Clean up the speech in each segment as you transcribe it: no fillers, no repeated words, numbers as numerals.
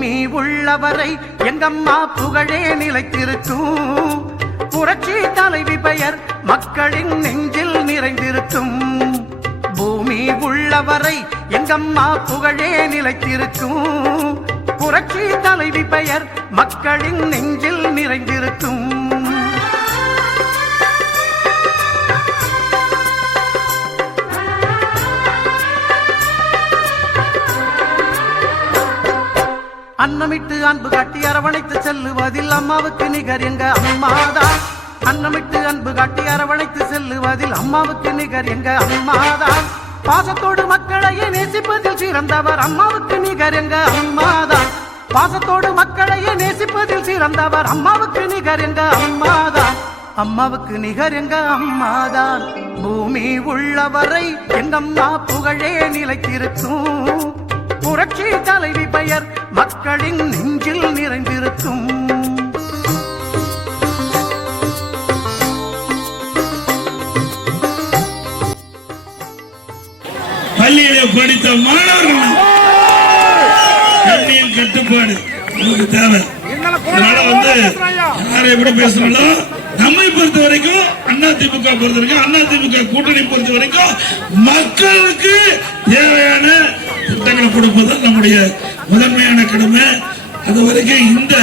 பூமி உள்ளவரை எங்கம்மா புகழே நிலைத்திருக்கும். புரட்சி தலைவி பெயர் மக்களின் நெஞ்சில் நிறைந்திருக்கும். பூமி உள்ளவரை எங்கம்மா புகழே நிலைத்திருக்கும். புரட்சி தலைவி பெயர் மக்களின் நெஞ்சில் நிறைந்திருக்கும். அன்னமிட்டு அன்பு காட்டி அரவணைத்து செல்லுவதில் அம்மாவுக்கு நிகர் எங்க அம்மாதான். அன்னமிட்டு அன்பு காட்டி அரவணைத்து செல்லுவதில் அம்மாவுக்கு நிகர் எங்க அம்மாதான். பாசத்தோடு மக்களையே நேசிப்பதில் சிறந்தவர் அம்மாவுக்கு நிகர் எங்க அம்மாதான். பாசத்தோடு மக்களையே நேசிப்பதில் சிறந்தவர் அம்மாவுக்கு நிகர் எங்க அம்மாதான். அம்மாவுக்கு நிகர் எங்க அம்மாதான். பூமி உள்ளவரை எங்கம்மா புகழே நிலைத்திருக்கும். புரட்சி தலைவி பெயர் மக்களின் நெஞ்சில் நிறைந்திருக்கும். பள்ளியிலே படித்த மாணவர்கள் கல்வியின் கட்டுப்பாடு நமக்கு தேவை. அதனால யாரை எப்படி பேசணும், நம்மை பொறுத்த வரைக்கும் அதிமுக பொறுத்த வரைக்கும் அதிமுக கூட்டணி பொறுத்த வரைக்கும் மக்களுக்கு தேவையான திட்டங்களை கொடுப்பது நம்முடைய முதன்மையான கடமை. அது வரைக்கும் இந்த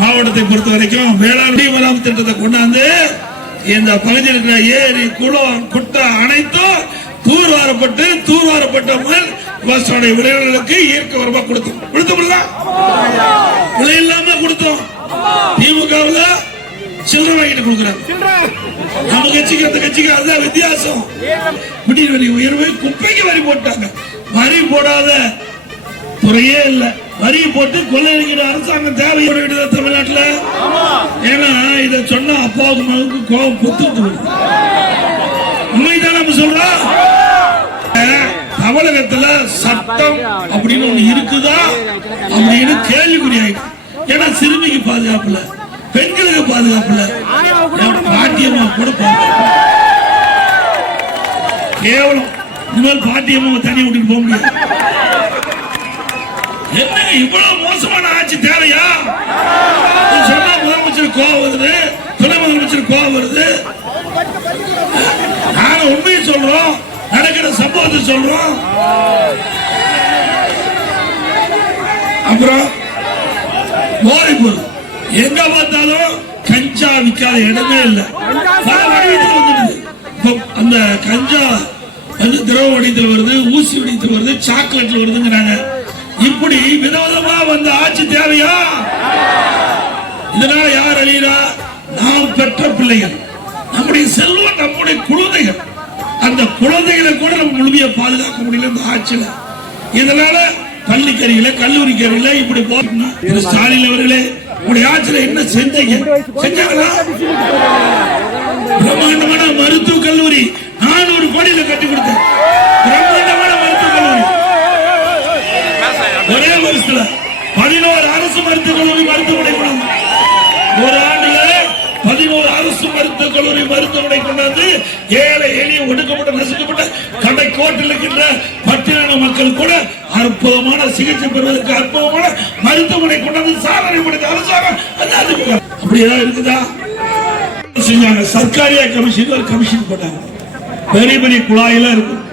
மாவட்டத்தை பொறுத்த வரைக்கும் வேளாண் வளம் திட்டத்தை கொண்டாந்து இந்த பகுதியில் இருக்கிற ஏரி குளம் குட்டை அனைத்தும் தூர்வாரப்பட்ட விவசாய விளைநிலங்களுக்கு இயற்கை உரமா கொடுத்தோம்ல, விலை இல்லாம கொடுத்தோம். திமுகவில் சில்லறை வாங்கிட்டு கொடுக்குறாங்க. நம்ம கட்சிக்கு அந்த கட்சிக்கு அதுதான் வித்தியாசம். குடிநீர் வரி உயர்வு, குப்பைக்கு வரி போட்டாங்க. வரி போடாத துறையே இல்ல. வரி போட்டு கொள்ளையடிக்கிற அரசாங்கம் தேவையோட விடுதலை தமிழ்நாட்டில். ஏன்னா இதை சொன்னா அப்பாவுக்கு மகனுக்கு கோபம் பொத்துட்டு வருது. உண்மைதான் நம்ம சொல்றோம். தமிழகத்துல சட்டம் அப்படின்னு ஒண்ணு இருக்குதா அப்படின்னு கேள்விக்குறியாயிட்டு. ஏன்னா சிறுமிக்கு பாதுகாப்பு இல்ல, பெண்களுக்கு பாதுகாப்பு இல்ல, பாட்டியம்மா கூட பாதுகாப்பு. கேவலம் இனிமேல் பாட்டியம்மா தனியா விட்டுட்டு போக முடியாது. என்ன இவ்வளவு மோசமான ஆட்சி தேவையா? சொன்னா முதலமைச்சர் கோவம் வருது, துணை முதலமைச்சர் கோவம் வருது. நாங்க உண்மையை சொல்றோம், நடக்கிற சம்பவத்தை சொல்றோம். அப்புறம் போதைப்பொருள் எங்க பார்த்தாலும் கஞ்சா விற்காத இடமே இல்லை. அந்த கஞ்சா திரவ வடிவத்தில் வருது, ஊசி வடிவத்தில் வருது, சாக்லேட்ல வருதுங்கிறாங்க. இப்படி விதவிதமா வந்த ஆட்சி தேவையா? இதனால யார் அழிகிறா? நாம் பெற்ற பிள்ளைகள், நம்முடைய செல்வம், நம்முடைய குழந்தைகள். அந்த குழந்தைகளை கூட நம்ம முழுமையா பாதுகாக்க முடியல இந்த ஆட்சியில. இதனால பள்ளிக்கறியில கல்லூரிக்கறியில இப்படி போறோம். ஸ்டாலின் அவர்களே, உங்களுடைய ஆட்சியில என்ன செஞ்சீங்க? செஞ்சாங்களா? பிரம்மாண்டமான மருத்துவ கல்லூரி 400 கோடியில கட்டி கொடுத்தேன். பிரம்மாண்டமான மருத்துவ கல்லூரி ஒரே வருஷத்துல 11 அரசு மருத்துவக் கல்லூரி மருத்துவமனை கொண்டாந்து, ஒரு ஆண்டுல 11 அரசு மருத்துவக் கல்லூரி மருத்துவமனை கொண்டாந்து ஏழை எளிய ஒடுக்கப்பட்ட நசுக்கப்பட்ட கடை கோட்டில் இருக்கின்ற பட்டியலான மக்கள் கூட அற்புதமான சிகிச்சை பெறுவதற்கு அற்புதமான மருத்துவமனை கொண்டாந்து சாதனை படைத்த அரசாங்கம் அப்படியேதான் இருக்குதா? செஞ்சாங்க. சர்க்காரியா கமிஷன் ஒரு கமிஷன் போட்டாங்க. பெரிய பெரிய குழாயெல்லாம் இருக்கும்.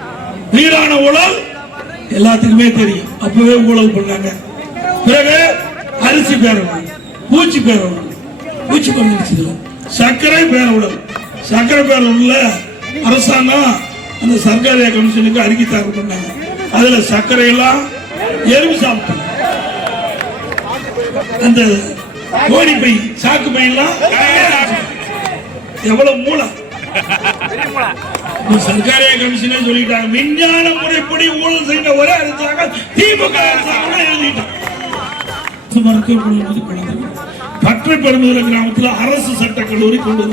நீரான ஊழல் எல்லாத்துக்குமே தெரியும். அப்பவே ஊழல் பண்ணாங்க. பிறகு அரிசி பேரவங்க, பூச்சி பேரவங்க, பூச்சி பண்ண சர்க்கரை பேரவுடல், சர்க்கரை பேரவுடல அரசாங்கம் அந்த சர்க்காரியா கமிஷனுக்கு அறிக்கை தாக்கல் பண்ணாங்க. அதுல சர்க்கரை எல்லாம் எறும்பு சாப்பிட்டாங்க. அந்த கோடி பை சாக்கு பை எல்லாம் எவ்வளவு மூலம் சர்க்காரியா கமிஷனே சொல்லிட்டாங்க. விஞ்ஞான முறைப்படி ஊழல் செய்த ஒரே அரசாங்கம் திமுக அரசாங்கம் எழுதிட்டாங்க. மருத்துவ கல்லூரி பற்றை பெருந்துறை கிராமத்தில் அரசு சட்டக் கல்லூரி கொண்டு